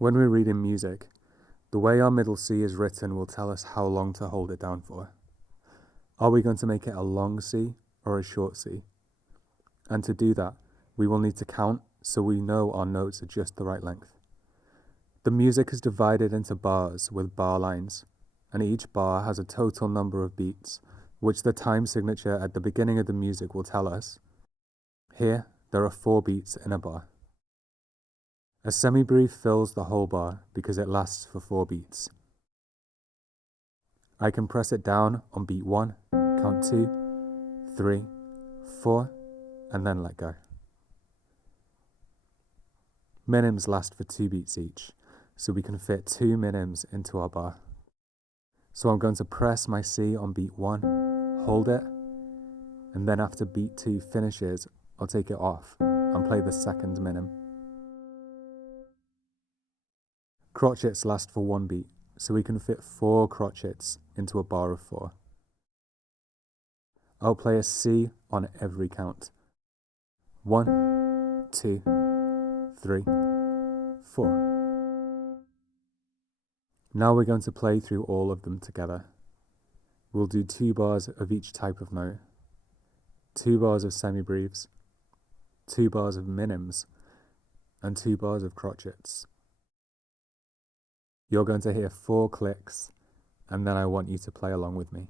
When we're reading music, the way our middle C is written will tell us how long to hold it down for. Are we going to make it a long C or a short C? And to do that, we will need to count so we know our notes are just the right length. The music is divided into bars with bar lines, and each bar has a total number of beats, which the time signature at the beginning of the music will tell us. Here, there are 4 beats in a bar. A semi-brief fills the whole bar because it lasts for 4 beats. I can press it down on beat 1, count 2, 3, 4, and then let go. Minims last for 2 beats each, so we can fit 2 minims into our bar. So I'm going to press my C on beat 1, hold it, and then after beat 2 finishes, I'll take it off and play the second minim. Crotchets last for 1 beat, so we can fit 4 crotchets into a bar of 4. I'll play a C on every count. 1, 2, 3, 4. Now we're going to play through all of them together. We'll do 2 bars of each type of note, 2 bars of semi-breves, 2 bars of minims, and 2 bars of crotchets. You're going to hear 4 clicks, and then I want you to play along with me.